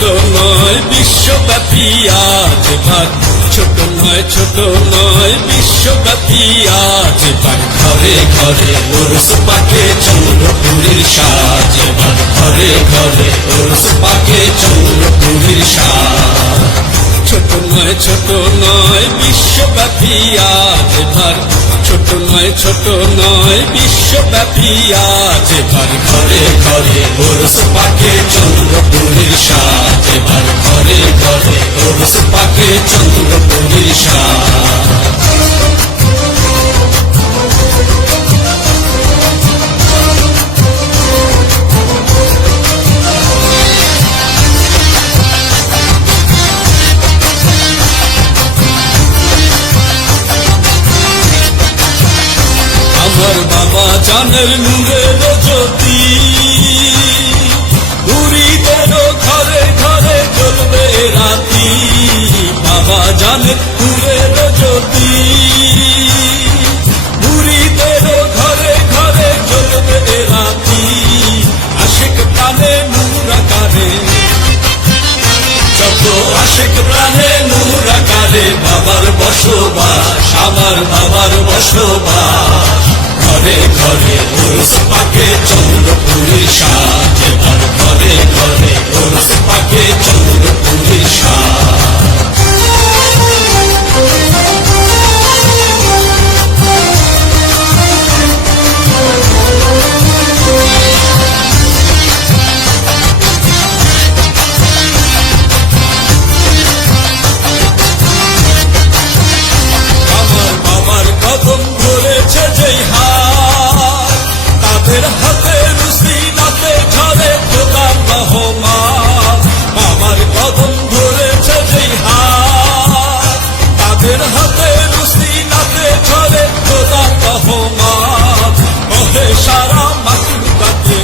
ছোট নয় বিশ্বব্যাপী আজ এবার, ছোট নয় ছোট নয় বিশ্বব্যাপী আজ এবার, ঘরে ঘরে ওরস পাকে চন্দ্রপুরীর সাজ এবার, ঘরে ঘরে ওরস পাকে চন্দ্রপুরীর সাজ। ছোট নয় বিশ্বব্যাপী আজ এবার, ছোট নয় বিশ্বব্যাপী আজ এবার, ঘরে ঘরে ওরস পাকে চন্দ্রপুরীর সাজ এবার, ঘরে ঘরে ওরস পাকে চন্দ্রপুরীর সাজ। আমার বাবা জানের নূরের জ্যোতি, মুরিদেরও ঘরে ঘরে জ্বলবে রাতি, বাবা জানের নূরের জ্যোতি, মুরিদেরও ঘরে ঘরে জ্বলবে রাতি, আশিক প্রাণে নূর আকারে, যত আশিক প্রাণে নূর আকারে, বাবার বসবাস আমার বাবার বসবাস, ঘরে ঘরে ওরস পাকে চন্দ্রপুরীর সাজ এবার, ঘরে ঘরে ওরস পাকে চন্দ্রপুরীর সাজ। আমার বাবার কদম ধরেছে যেই হাত, তাদের হাতে রুসিলাতে ঝরে খোদার রহমান, বাবার কদম ধরেছে যেই হাত, তাদের হাতে রুসিলাতে ঝরে খোদার রহমান, বহে সারা মাকলুকাতে,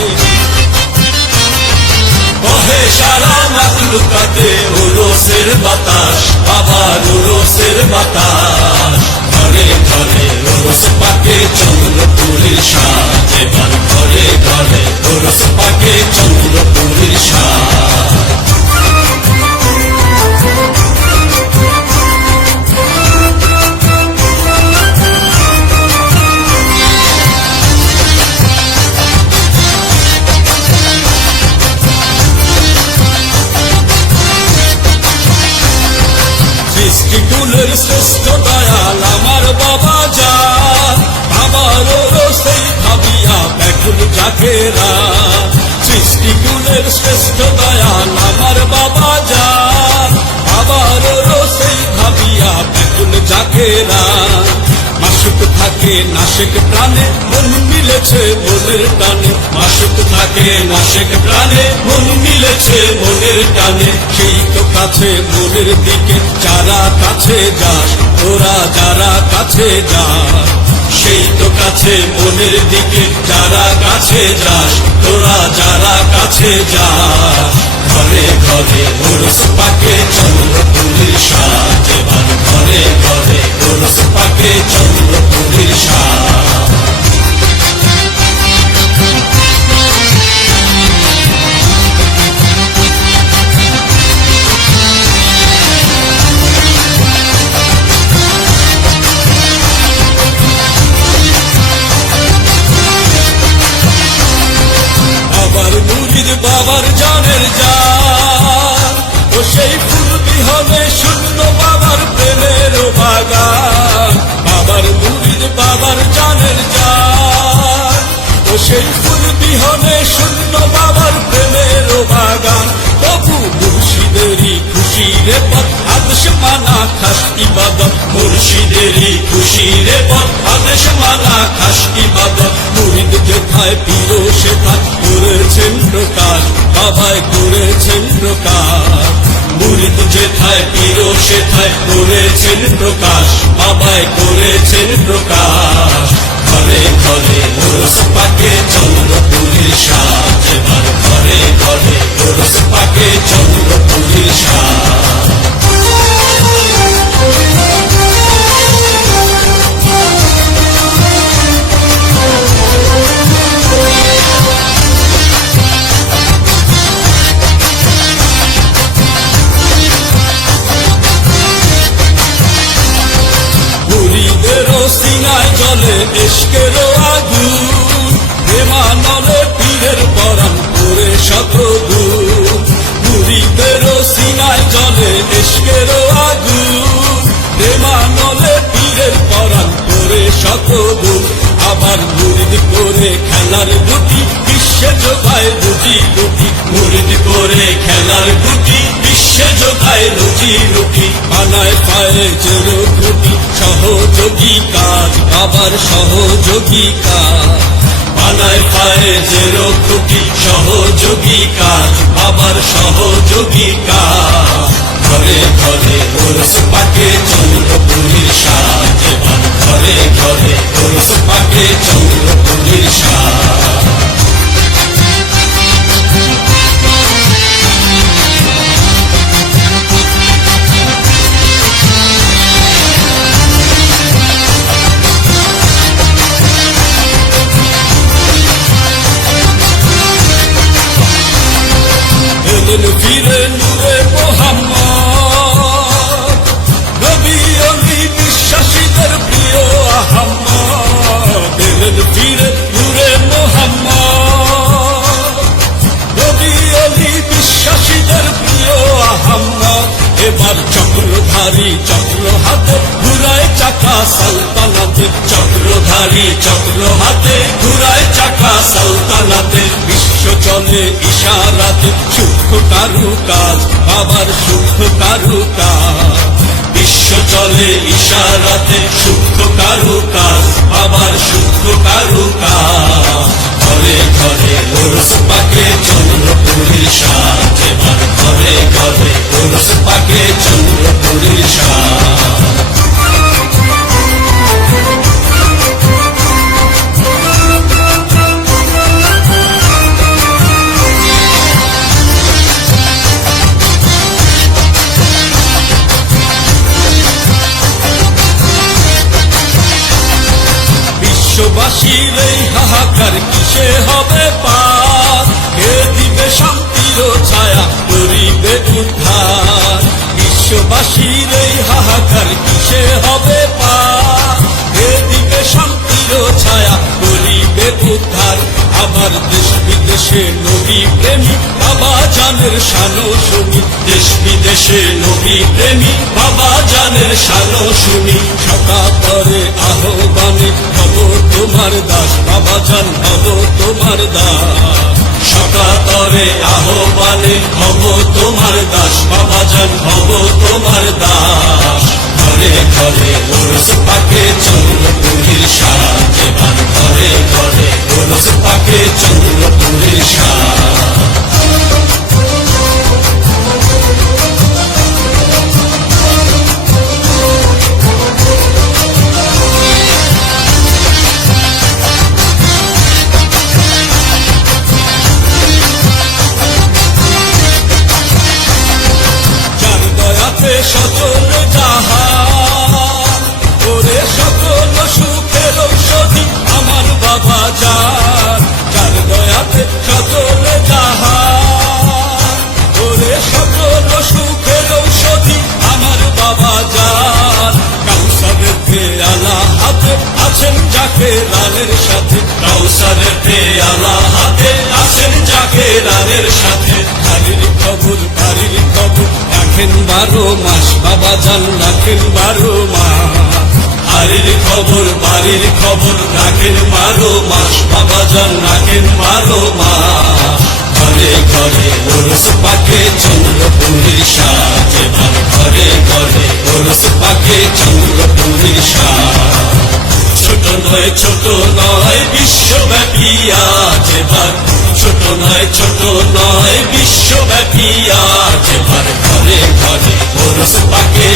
বহে সারা মাকলুকাতে ওরসের বাতাস, বাবার ওরসের বাতাস, ঘরে ঘরে ওরস পাকে চন্দ্রপুরীর সাজ এবার, ঘরে ঘরে ওরস পাকে চন্দ্রপুরীর সাজ। সৃষ্টিকুলের শ্রেষ্ঠ দয়াল আমার বাবা যান, বাবার ওরসেই ভাবিয়া ব্যাকুল জাকেরা, সৃষ্টিকুলের শ্রেষ্ঠ দয়াল আমার বাবা যান, বাবার ওরসেই ভাবিয়া ব্যাকুল জাকেরা, মাসুক থাকে নাসিক প্রাণে মন মিলেছে মনের টানে, মাসুক থাকে নাসিক প্রাণে মন মিলেছে মনের টানে, সেই তো কাছে মনের দিকে যারা কাছে যাস, তোরা যারা কাছে যাস, সেই তো কাছে মনের দিকে যারা কাছে যাস, তোরা যারা কাছে যাস, ঘরে ঘরে ওরস পাকে চন্দ্রপুরীর সাজ এবার, ঘরে ঘরে ওরস পাকে চন্দ্রপুরীর সাজ। বাবার মুরিদ বাবার জানের জান, ও সেই ফুল বিহনে শূন্য বাবার প্রেমের বাগান, বাবার মুরিদ বাবার জানের জান, ও সেই ফুল বিহনে শূন্য বাবার প্রেমের বাগান, তবু মুর্শিদেরই খুশির পথ আদেশ মানা খাস ইবাদত, মুর্শিদেরই খুশির পথ আদেশ মানা খাস ইবাদত, মুরিদ যেথায় পীর সেথায় করেছেন প্রকাশ, বাবাই করেছেন প্রকাশ, মুরিদ যেথায় পীর সেথায় করেছেন প্রকাশ, বাবাই করেছেন প্রকাশ, ঘরে ঘরে ওরস পাকে চন্দ্রপুরীর সাজ এবার, ঘরে ঘরে ওরস পাকে চন্দ্রপুরীর সাজ। জলে ইশকেরও আগুন, প্রেমানলে পীরের পরাণ করে শত দূর। মুরিদেরও সিনায় জলে ইশকেরও আগুন, প্রেমানলে পীরের পরাণ করে শত দূর। আবার মুরিদ করে খেলার গুটি, বিশ্বে যোগায় রুজি রুটি। মুরিদ করে খেলার গুটি, বিশ্বে যোগায় রুজি রুটি। বানায় পায়ে জেরো খুঁটি, সহযোগী কাজ বাবার সহযোগী কাজ। বানায় পায়ে জেরো খুঁটি, সহযোগী কাজ বাবার সহযোগী কাজ। ঘরে ঘরে ওরস পাকে চন্দ্রপুরীর সাজ, এবার ঘরে ঘরে ওরস পাকে চন্দ্রপুরীর সাজ। ফিরে নূরে মোহাম্মদ, নবী অলি বিশ্বাসীদের প্রিয় আহম্মদ। এলেন ফিরে নূরে মোহাম্মদ, নবী অলি বিশ্বাসীদের প্রিয় আহম্মদ। এবার চক্রধারী চক্র হাতে ঘুরায় চাকা সালতানাতে, চক্রধারী চক্র হাতে ঘুরায় চাকা সালতানাতে। বিশ্ব চলে ইশারাতে, সূক্ষ্ম কারুকাজ বাবার সূক্ষ্ম কারুকাজ। বিশ্ব চলে ইশারাতে, সূক্ষ্ম কারুকাজ বাবার সূক্ষ্ম কারুকাজ। ঘরে ঘরে ওরস পাকে চন্দ্রপুরীর সাজ, এবার ঘরে ঘরে ওরস পাকে চন্দ্রপুরীর সাজ। বিশ্ববাসীর এই হাহাকার কিসে হবে পার? কে দিবে শান্তির ছায়া, করিবে উদ্ধার? বিশ্ববাসীর এই হাহাকার কিসে হবে পার? কে দিবে শান্তির ছায়া, করিবে উদ্ধার? আবার দেশ বিদেশে নবী প্রেমী বাবা জানের শানো শুনি, দেশ বিদেশে নবী প্রেমী বাবা জানের শানো শুনি। সকাতরে আহ্বানে হব তোমার দাস, বাবা জান হব তোমার দাস। সকাতরে আহ্বানে হব তোমার দাস, বাবা জান হব তোমার দাস। ঘরে ঘরে ওরস পাকে চন্দ্রপুরীর সাজ, এবার ঘরে ঘরে ওরস পাকে চন্দ্রপুরীর সাজ। সকল জাহান ওরে সকল সুখের ঔষধি আমার বাবা জান, যার দয়াতে সকল জাহান ওরে সকল সুখের ঔষধি আমার বাবা জান। কাউসারের পেয়ালা হাতে আছেন যাকে রানের সাথে, কাউসারের পেয়ালা হাতে আছেন যাকে রানের সাথে। বাড়ির খবর বাড়ির খবর রাখেন 12 মাস, বাবা জান রাখেন 12 মাস। বাড়ির খবর বাড়ির খবর রাখেন 12 মাস, বাবা জান রাখেন 12 মাস। ঘরে ঘরে ওরস পাকে চন্দ্রপুরীর সাজ, এবার ঘরে ঘরে ওরস পাকে চন্দ্রপুরীর সাজ। ছোট নয় ছোট নয় বিশ্বব্যাপী আজ এবার, ছোট নয় ছোট নয় বিশ্বব্যাপী আজ এবার। ঘরে ঘরে ওরস পাকে